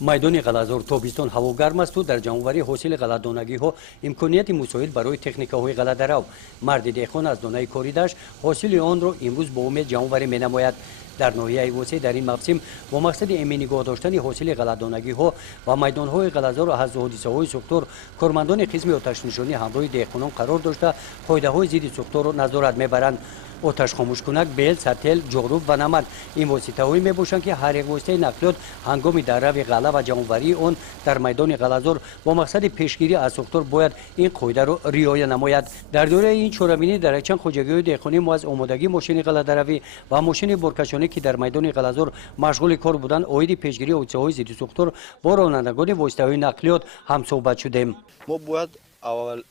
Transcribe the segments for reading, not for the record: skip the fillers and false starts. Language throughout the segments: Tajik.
майдони ғалазор тобистон ҳаво гарм асту дар ҷамъоварии ҳосили ғаладонагиҳо имконияти мусоид барои техникаҳои ғаладарав. Марди деҳқон аз донаи кори дашт ҳосили онро имрӯз бо умед ҷамъоварӣ менамояд. дар ноҳияи восеъ дар ин мавсим бо мақсади эмин нигоҳ доштани ҳосили ғаладонагиҳо ва майдонҳои ғалазор аз ҳодисаҳои сӯхтор кормандони қисми оташнишонӣ ҳамроҳи деҳқонон қарор дошта қоидаҳои зидди сӯхторро назорат мебаранд. оташхомӯшкунак, бел, сател, ҷорӯб ва намак ин воситаҳое мебошанд ки ҳар як воситаи нақлиёт ҳангоми дар рави ғала ва ҷамъоварии он дар майдони ғалазор бо мақсади пешгирӣ аз сӯхтор бояд ин қоидаро риоя намояд. дар дораи ин чорабинӣ дар якчанд хоҷагиҳои деҳқонӣ мо аз омодагии мошини ғаладаравӣ ва мошини боркашонӣ ки дар майдони ғалазор машғули кор буданд оиди пешгирии ҳодисаҳои зидди сӯхтор бо ронандагони воситаҳои нақлиёт ҳамсӯҳбат шудем. мо бояд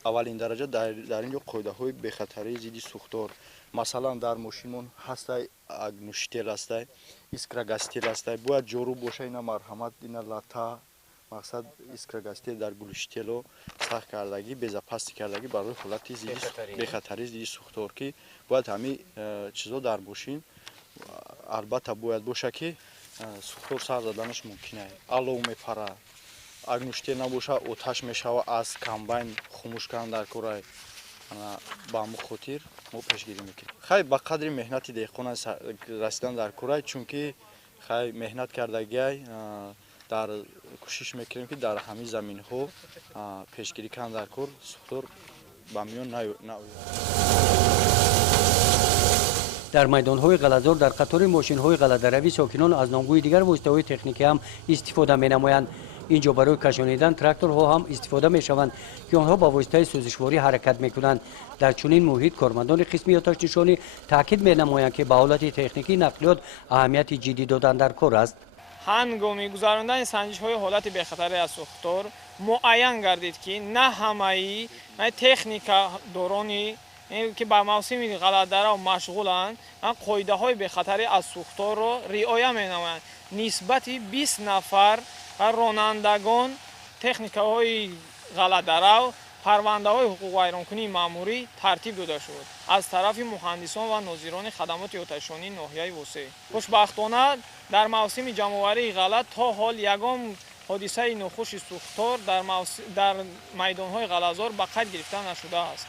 аввалин дараҷа дар ин ҷо қоидаҳои бехатарии зидди сӯхтор, масалан дар мошинмон ҳастай агнуштел ҳастай, искрагастел ҳастай, бояд ҷорӯб боша, ина марҳамат, ина лата, мақсад искрагастел дар гулштело сах кардагӣ, безопасӣ кардагӣ барои ҳолати бехатарии зидди сӯхтор ки бояд ҳамин чизо дар мошин албатта бояд боша ки сӯхтор сар заданаш мумкин аст. алов мепарад, агнуштел набоша оташ мешава аз комбайн хомӯш кардан дар кора ба мо хотир мо пешгирӣ мекунем. хай ба қадри меҳнати деҳқон расидан дар кора, чунки хай меҳнат кардагиай дар кӯшиш мекунем ки дар ҳамин заминҳо пешгирӣ кардан дар кор сӯхтор ба миён наояд. дар майдонҳои ғалазор дар қатори мошинҳои ғаладаравӣ сокинон аз номгӯи дигар воситаҳои техникӣ ҳам истифода менамоянд. инҷо барои кашонидан тракторҳо ҳам истифода мешаванд ки онҳо ба воситаи сӯзишворӣ ҳаракат мекунанд. дар чунин муҳит кормандони қисми оташнишонӣ таъкид менамоянд ки ба ҳолати техникии нақлиёт аҳамияти ҷиддӣ додан дар кор аст. ҳангоми гузарондани санҷишҳои ҳолати бехатарӣ аз сӯхтор муайян гардид ки на ҳамаи техникадорони ки ба мавсими ғаладарав машғуланд қоидаҳои бехатарӣ аз сӯхторро риоя менамоянд. нисбати 20 нафар ронандагон техникаҳои ғаладарав парвандаҳои ҳуқуқвайронкунии маъмурӣ тартиб дода шуд аз тарафи муҳандисон ва нозирони хадамоти оташонии ноҳияи восеъ. хушбахтона дар мавсими ҷамъоварии ғала то ҳол ягон ҳодисаи нохуши сӯхтор дар майдонҳои ғалазор ба қайд гирифта нашудааст.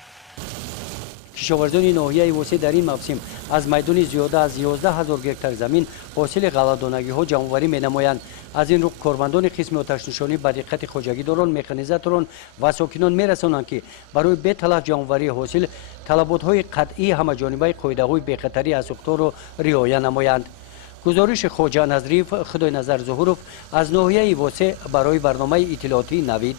кишоварзони ноҳияи восеъ дар ин мавсим аз майдони зиёда аз 11 000 гектар замин ҳосили ғаладонагиҳо ҷамъоварӣ менамоянд. аз ин рӯ кормандони қисми оташнишонӣ ба диққати хоҷагидорон, механизаторон ва сокинон мерасонанд ки барои беталаф ҷамъоварии ҳосил талаботҳои қатъии ҳамаҷонибаи қоидаҳои бехатарӣ аз сӯхторро риоя намоянд. гузориши хоҷа Назриев, Худойназар Зуҳуров аз ноҳияи восеъ барои барномаи иттилоотии Навид.